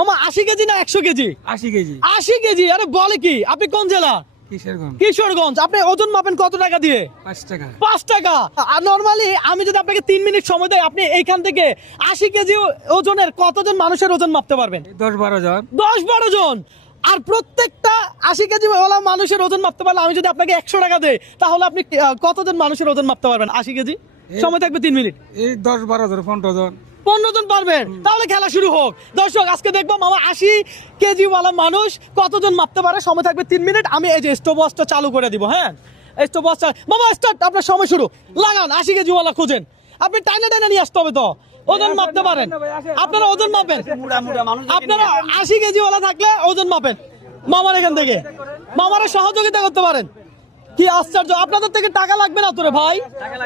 মামা 80 কেজি না 100 KG? 80 KG. 80 KG, আরে বলে কি? আপনি কোন জেলা? কিশোরগঞ্জ। কিশোরগঞ্জ। আপনি ওজন মাপেন কত টাকা দিয়ে? 5 টাকা। 5 টাকা। আর নরমালি আমি যদি আপনাকে 3 মিনিট সময় দেই, আপনি এইখান থেকে 80 কেজি ওজনের কতজন মানুষের ওজন মাপতে পারবেন? 10-12 জন। 10-12 জন। আর প্রত্যেকটা 80 কেজি ওয়ালা মানুষের ওজন মাপতে পারলে, আমি যদি আপনাকে 100 টাকা দেই, তাহলে আপনি কতজন মানুষের ওজন মাপতে পারবেন 80 কেজি? সময় থাকবে 3 মিনিট। এই 10-12 জন, 15 জন। 15 জন পারবেন? তাহলে খেলা শুরু হোক। দর্শক, আজকে দেখবো মামা 80 কেজি ওয়ালা মানুষ কতজন মাপতে পারে। সময় থাকবে 3 মিনিট। আমি এই যে স্টপওয়াচটা চালু করে দিব। হ্যাঁ, স্টপওয়াচটা মামা স্টার্ট। আপনার সময় শুরু। লাগান। 80 কেজি ওয়ালা খুঁজেন। আপনি টাইনা টাইনা নিয়ে আসতে হবে তো। ওজন মাপতে পারেন আপনারা? ওজন মাপেন আপনারা? 80 কেজি ওয়ালা থাকলে ওজন মাপেন মামার এখান থেকে। মামারা সহযোগিতা করতে পারেন। কি আশ্চর্য! আপনাদের থেকে টাকা লাগবে না তোরে ভাই,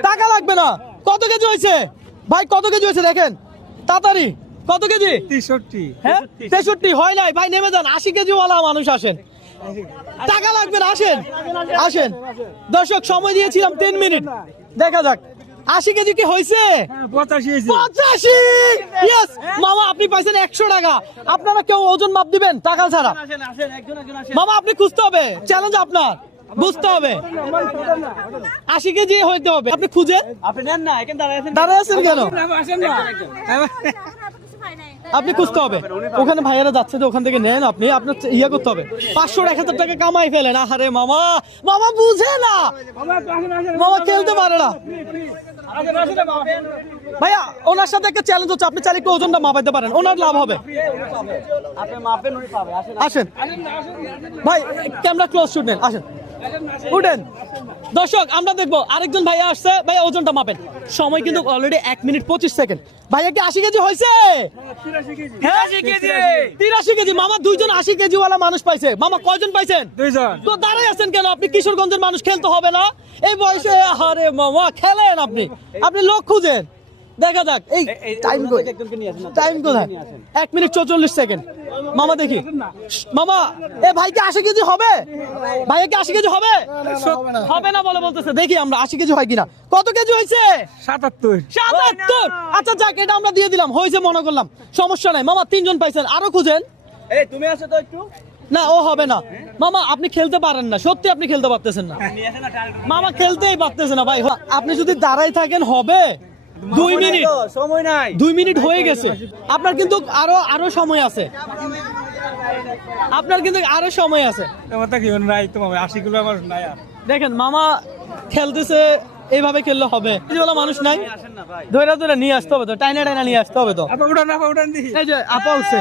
টাকা লাগবে না। কত কেজি হয়েছে ভাই? কত কেজি হয়েছে দেখেন তাড়াতাড়ি। কত কেজি? 63। হ্যাঁ, 63 হয় নাই ভাই। নেমে যান। 80 কেজি ওয়ালা মানুষ আসেন, টাকা লাগবে না। আসেন আসেন। দর্শক, সময় দিয়েছিলাম 3 মিনিট। দেখা যাক 80 কেজি কি হয়েছে? 85 হয়েছে। 85! ইয়েস মামা, আপনি পাইছেন 100 টাকা। আপনারা কেউ ওজন মাপ দিবেন টাকা ছাড়া? মামা, আপনি খুঁজতে হবে। চ্যালেঞ্জ আপনার, বুঝতে হবে। 80 কেজি হইতে হবে। আপনি খুঁজে, আপনি নেন না, এখানে দাঁড়ায় আছেন কেন? আসেন না। আপনি খুঁজতে হবে। ওখানে ভাইয়েরা যাচ্ছে যে ওখান থেকে নেন। আপনি আপনার ইয়ে করতে হবে। 500-1000 টাকা কামাই ফেলেন। আরে মামা, মামা বুঝে না, মামা খেলতে পারে না। ভাইয়া, ওনার সাথে একটা চ্যালেঞ্জ হচ্ছে। আপনি চাইলে একটু ওজনটা মাপাইতে পারেন, ওনার লাভ হবে। আপনি মাপেন, উনি পাবে। আসেন ভাই, ক্যামেরা ক্লোজ শুট নেন। আসেন, উঠেন। দর্শক, আমরা দেখবো আরেকজন ভাইয়া আসছে। ভাইয়া, ওজনটা মাপেন। সময় কিন্তু অলরেডি 1 মিনিট 25 সেকেন্ড। ভাইয়া কি 80 কেজি হয়েছে? 83 কেজি। মামা, 2 জন 80 কেজি ওয়ালা মানুষ পাইছে। মামা, কয়জন পাইছেন? 2 জন। তো দাঁড়াই আছেন কেন? আপনি কিশোরগঞ্জের মানুষ, খেলতে হবে না এই বয়সে? আরে মামা, খেলেন আপনি। আপনি লোক খুঁজেন। দেখা যাক এই টাইম কোথায়? 1 মিনিট 44 সেকেন্ড। মামা দেখি। মামা, এ ভাই কি 80 কেজি হবে? ভাইয়া কি 80 কেজি হবে? হবে না বলে বলতেছে। দেখি আমরা 80 কেজি হয় কিনা। কত কেজি হয়েছে? 77। 77। আচ্ছা যাক, এটা আমরা দিয়ে দিলাম। হয়েছে মনে করলাম, সমস্যা নাই। মামা, 3 জন পাইছেন। আরো খুঁজেন। এই তুমি আসো তো একটু। না, ও হবে না। মামা, আপনি খেলতে পারেন না, সত্যি আপনি খেলতে পারতেছেন না। মামা, খেলতেই পারতেছেন না ভাই। আপনি যদি দাঁড়াই থাকেন হবে। 2 মিনিট সময় নাই। 2 মিনিট হয়ে গেছে। আপনার কিন্তু আরো সময় আছে। আপনার কিন্তু আরো সময় আছে। তোমার তো কি নাই, তোমার 80 কিলো আমার নাই আর। দেখেন মামা খেলতেছে, এইভাবে খেললে হবে? মানুষ নাই, ধরে ধরে নিয়ে আসতে হবে তো, টাইনা টাইনা নিয়ে আসতে হবে তো। আপা উঠান দি। এই যে আপা উঠছে।